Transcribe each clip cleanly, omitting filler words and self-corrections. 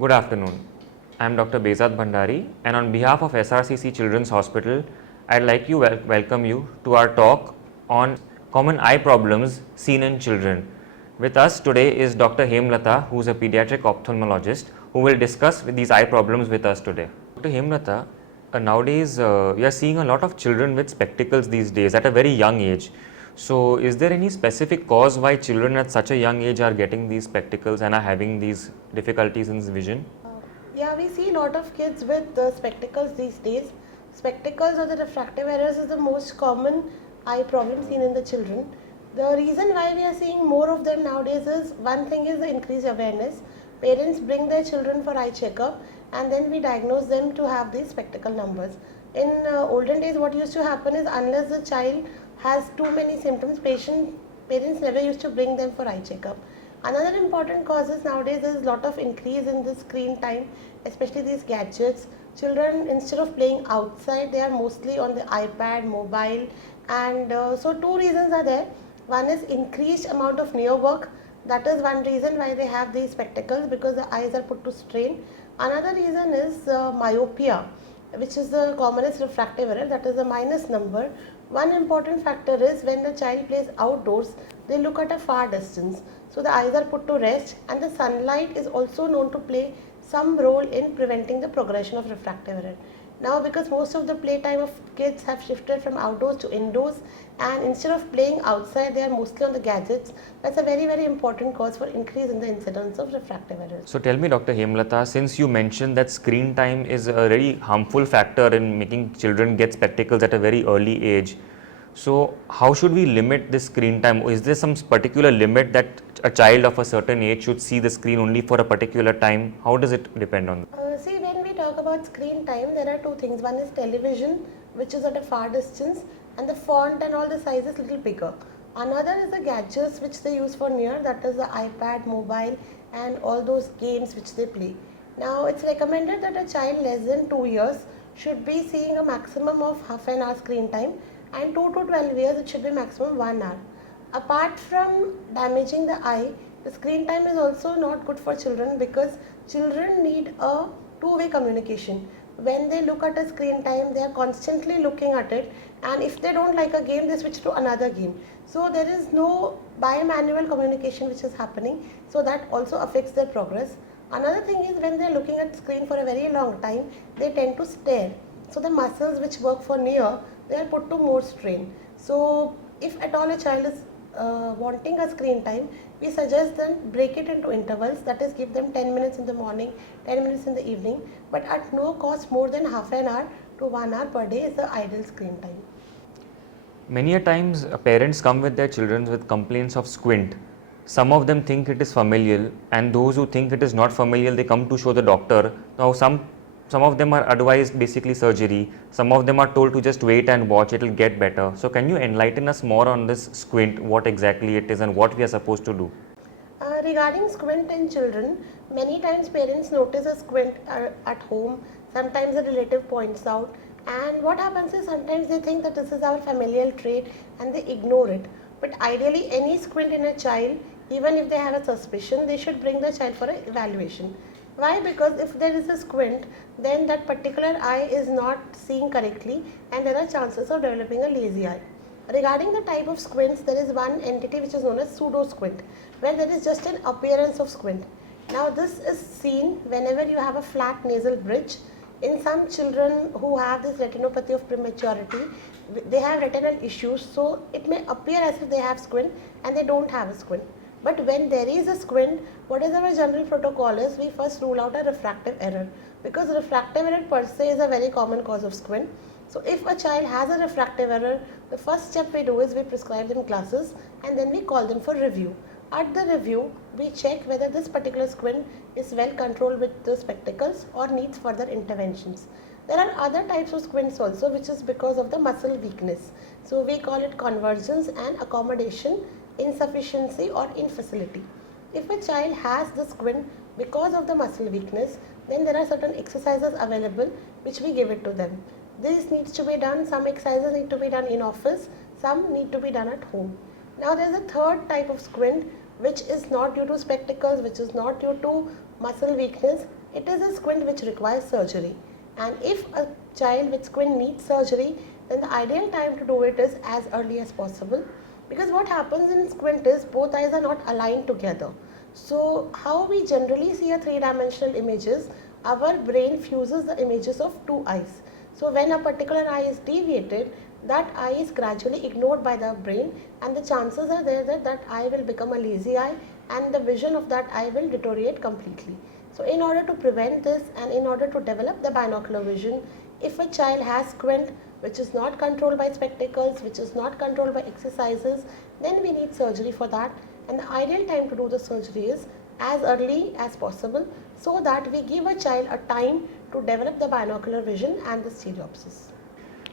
Good afternoon. I am Dr. Bezat Bhandari, and on behalf of SRCC Children's Hospital, I'd like to welcome you to our talk on common eye problems seen in children. With us today is Dr. Hemalatha, who is a pediatric ophthalmologist, who will discuss these eye problems with us today. Dr. Hemalatha, nowadays we are seeing a lot of children with spectacles these days at a very young age. So, is there any specific cause why children at such a young age are getting these spectacles and are having these difficulties in vision? Yeah, we see a lot of kids with spectacles these days. Spectacles or the refractive errors is the most common eye problem seen in the children. The reason why we are seeing more of them nowadays is, one thing is the increased awareness. Parents bring their children for eye checkup and then we diagnose them to have these spectacle numbers. In olden days, what used to happen is, unless the child has too many symptoms, parents never used to bring them for eye checkup. Another important causes nowadays is a lot of increase in the screen time, especially these gadgets. Children, instead of playing outside, they are mostly on the iPad, mobile, and so two reasons are there. One is increased amount of near work. That is one reason why they have these spectacles, because the eyes are put to strain. Another reason is myopia, which is the commonest refractive error, that is a minus number. One important factor is, when the child plays outdoors, they look at a far distance. So the eyes are put to rest, and the sunlight is also known to play some role in preventing the progression of refractive error. Now, because most of the playtime of kids have shifted from outdoors to indoors, and instead of playing outside, they are mostly on the gadgets, that's a very, very important cause for increase in the incidence of refractive errors. So tell me, Dr. Hemalatha, since you mentioned that screen time is a very harmful factor in making children get spectacles at a very early age, so how should we limit this screen time? Is there some particular limit that a child of a certain age should see the screen only for a particular time? How does it depend on? See, when we talk about screen time, there are two things. One is television, which is at a far distance, and the font and all the size is little bigger. Another is the gadgets which they use for near, that is the iPad, mobile, and all those games which they play. Now, it's recommended that a child less than 2 years should be seeing a maximum of half an hour screen time, and 2 to 12 years it should be maximum 1 hour. Apart from damaging the eye, the screen time is also not good for children, because children need a two-way communication. When they look at a screen time, they are constantly looking at it, and if they don't like a game, they switch to another game. So there is no bimanual communication which is happening, so that also affects their progress. Another thing is, when they are looking at screen for a very long time, they tend to stare. So the muscles which work for near, they are put to more strain. So if at all a child is wanting a screen time, we suggest them break it into intervals, that is, give them 10 minutes in the morning, 10 minutes in the evening, but at no cost more than half an hour to 1 hour per day is the ideal screen time. Many a times parents come with their children with complaints of squint. Some of them think it is familial, and those who think it is not familial, they come to show the doctor. Now some of them are advised basically surgery, some of them are told to just wait and watch, it will get better. So can you enlighten us more on this squint, what exactly it is and what we are supposed to do? Regarding squint in children, many times parents notice a squint at home, sometimes a relative points out, and what happens is, sometimes they think that this is our familial trait and they ignore it. But ideally, any squint in a child, even if they have a suspicion, they should bring the child for an evaluation. Why? Because if there is a squint, then that particular eye is not seeing correctly, and there are chances of developing a lazy eye. Regarding the type of squints, there is one entity which is known as pseudo squint, where there is just an appearance of squint. Now, this is seen whenever you have a flat nasal bridge. In some children who have this retinopathy of prematurity, they have retinal issues, so it may appear as if they have squint and they don't have a squint. But when there is a squint, what is our general protocol is, we first rule out a refractive error, because refractive error per se is a very common cause of squint. So if a child has a refractive error, the first step we do is we prescribe them glasses and then we call them for review. At the review, we check whether this particular squint is well controlled with the spectacles or needs further interventions. There are other types of squints also, which is because of the muscle weakness. So we call it convergence and accommodation insufficiency or infacility. If a child has the squint because of the muscle weakness, then there are certain exercises available which we give it to them. This needs to be done, some exercises need to be done in office, some need to be done at home. Now there is a third type of squint which is not due to spectacles, which is not due to muscle weakness, it is a squint which requires surgery. And if a child with squint needs surgery, then the ideal time to do it is as early as possible, because what happens in squint is both eyes are not aligned together. So how we generally see a three-dimensional images, our brain fuses the images of two eyes. So when a particular eye is deviated, that eye is gradually ignored by the brain, and the chances are there that that eye will become a lazy eye and the vision of that eye will deteriorate completely. So in order to prevent this and in order to develop the binocular vision, if a child has squint which is not controlled by spectacles, which is not controlled by exercises, then we need surgery for that, and the ideal time to do the surgery is as early as possible, so that we give a child a time to develop the binocular vision and the stereopsis.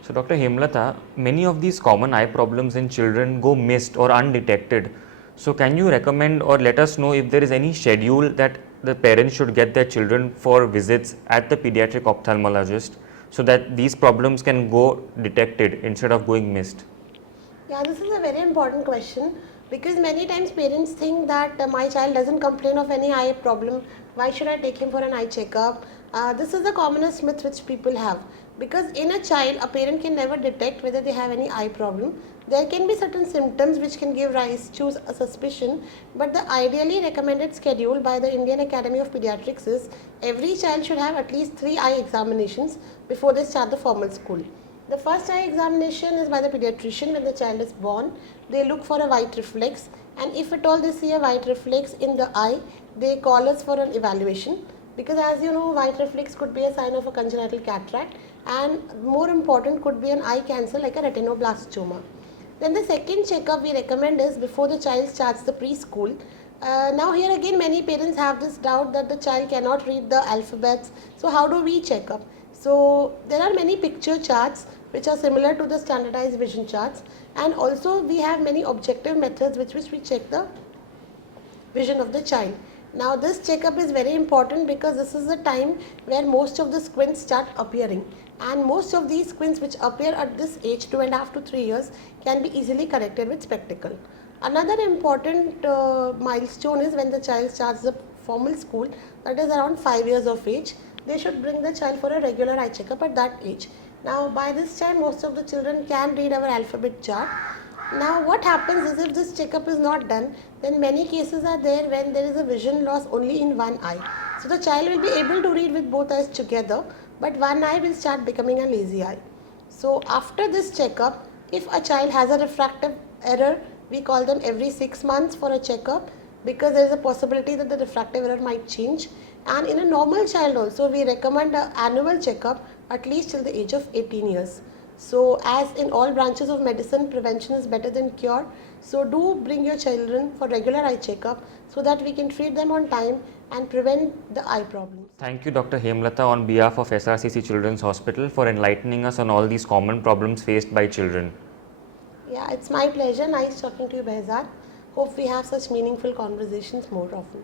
So Dr. Hemalatha, many of these common eye problems in children go missed or undetected. So can you recommend or let us know if there is any schedule that the parents should get their children for visits at the pediatric ophthalmologist so that these problems can go detected instead of going missed? Yeah, this is a very important question, because many times parents think that my child doesn't complain of any eye problem, why should I take him for an eye checkup? This is the commonest myth which people have, because in a child a parent can never detect whether they have any eye problem. There can be certain symptoms which can give rise to a suspicion, but the ideally recommended schedule by the Indian Academy of Pediatrics is every child should have at least 3 eye examinations before they start the formal school. The first eye examination is by the pediatrician when the child is born. They look for a white reflex, and if at all they see a white reflex in the eye, they call us for an evaluation, because as you know, white reflex could be a sign of a congenital cataract, and more important could be an eye cancer like a retinoblastoma. Then the second checkup we recommend is before the child starts the preschool. Now here again many parents have this doubt that the child cannot read the alphabets. So how do we check up? So there are many picture charts which are similar to the standardized vision charts, and also we have many objective methods with which we check the vision of the child. Now this checkup is very important because this is the time where most of the squints start appearing, and most of these squints which appear at this age 2.5 to 3 years can be easily corrected with spectacle. Another important milestone is when the child starts the formal school, that is around 5 years of age. They should bring the child for a regular eye checkup at that age. Now by this time most of the children can read our alphabet chart. Now what happens is if this checkup is not done, then many cases are there when there is a vision loss only in one eye. So the child will be able to read with both eyes together, but one eye will start becoming a lazy eye. So after this checkup, if a child has a refractive error, we call them every 6 months for a checkup, because there is a possibility that the refractive error might change. And in a normal child also, we recommend an annual checkup at least till the age of 18 years. So as in all branches of medicine, prevention is better than cure. So do bring your children for regular eye checkup so that we can treat them on time and prevent the eye problems. Thank you, Dr. Hemalatha, on behalf of SRCC Children's Hospital for enlightening us on all these common problems faced by children. Yeah, it's my pleasure. Nice talking to you, Behzad. Hope we have such meaningful conversations more often.